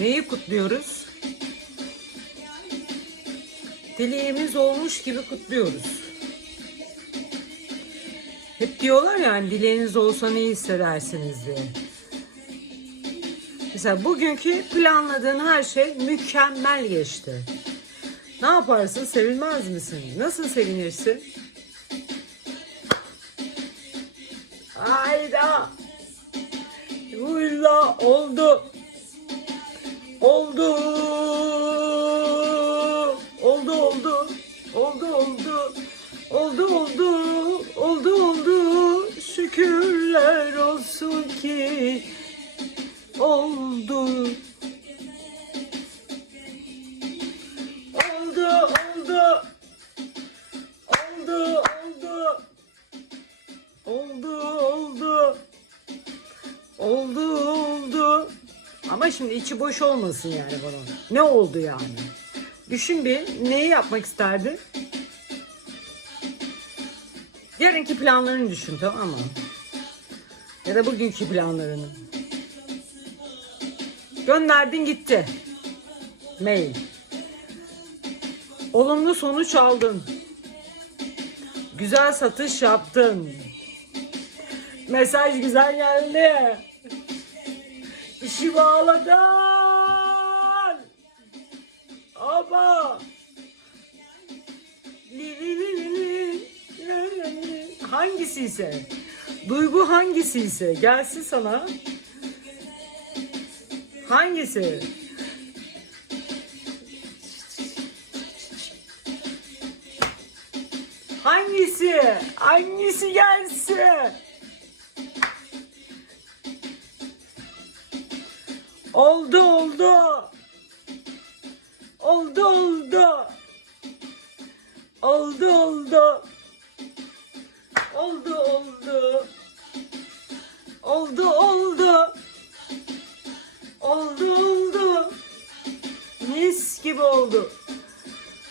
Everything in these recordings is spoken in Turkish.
neyi kutluyoruz? Dileğimiz olmuş gibi kutluyoruz. Hep diyorlar yani dileğiniz olsa ne hissedersiniz diye. Mesela bugünkü planladığın her şey mükemmel geçti. Ne yaparsın? Sevinmez misin? Nasıl sevinirsin? Ayda. Valla oldu. Oldu. Oldu oldu. Oldu oldu. Oldu oldu. Oldu oldu. Şükürler olsun ki oldu. Oldu oldu. Oldu oldu. Oldu oldu. Oldu oldu. Ama şimdi içi boş olmasın yani bunun. Ne oldu yani? Düşün bir neyi yapmak isterdin? Yarınki planlarını düşün tamam mı? Ya da bugünkü planlarını. Gönderdin gitti. Mail. Olumlu sonuç aldın. Güzel satış yaptın. Mesaj güzel geldi. İşi bağladın. Ama hangisi ise? Duygu hangisi ise? Gelsin sana. Hangisi? Hangisi? Hangisi gelsin Oldu oldu. Oldu oldu. Oldu oldu. Oldu oldu. Oldu oldu. Oldu oldu. Mis gibi oldu.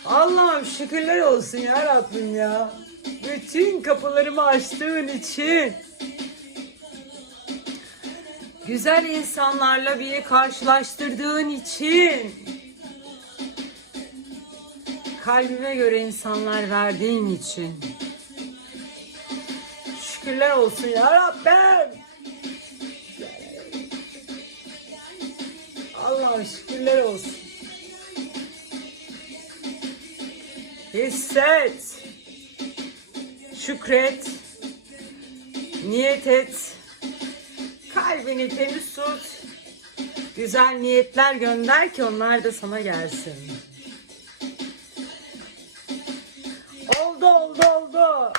Allah'ım şükürler olsun ya Rabbim ya. Bütün kapılarımı açtığın için. Güzel insanlarla beni karşılaştırdığın için. Kalbime göre insanlar verdiğin için. Şükürler olsun ya Rabbim. Allah'ım şükürler olsun. Hisset. Şükret. Niyet et. Kalbini temiz tut. Güzel niyetler gönder ki onlar da sana gelsin. Oldu oldu oldu.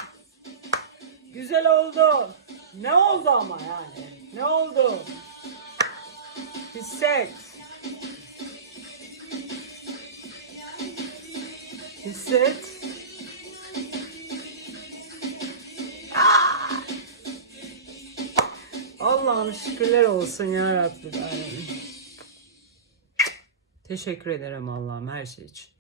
Güzel oldu. Ne oldu ama yani? Ne oldu? Hisset. Hisset. Allah'ım şükürler olsun ya Rabbim. Teşekkür ederim Allah'ım her şey için.